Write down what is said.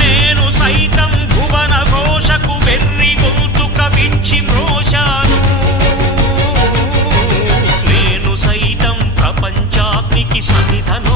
నేను సైతం భువన ఘోషకు వెర్రి గొంతు కవించి మ్రోశాను. నేను సైతం ప్రపంచాగ్నికి సన్నిధను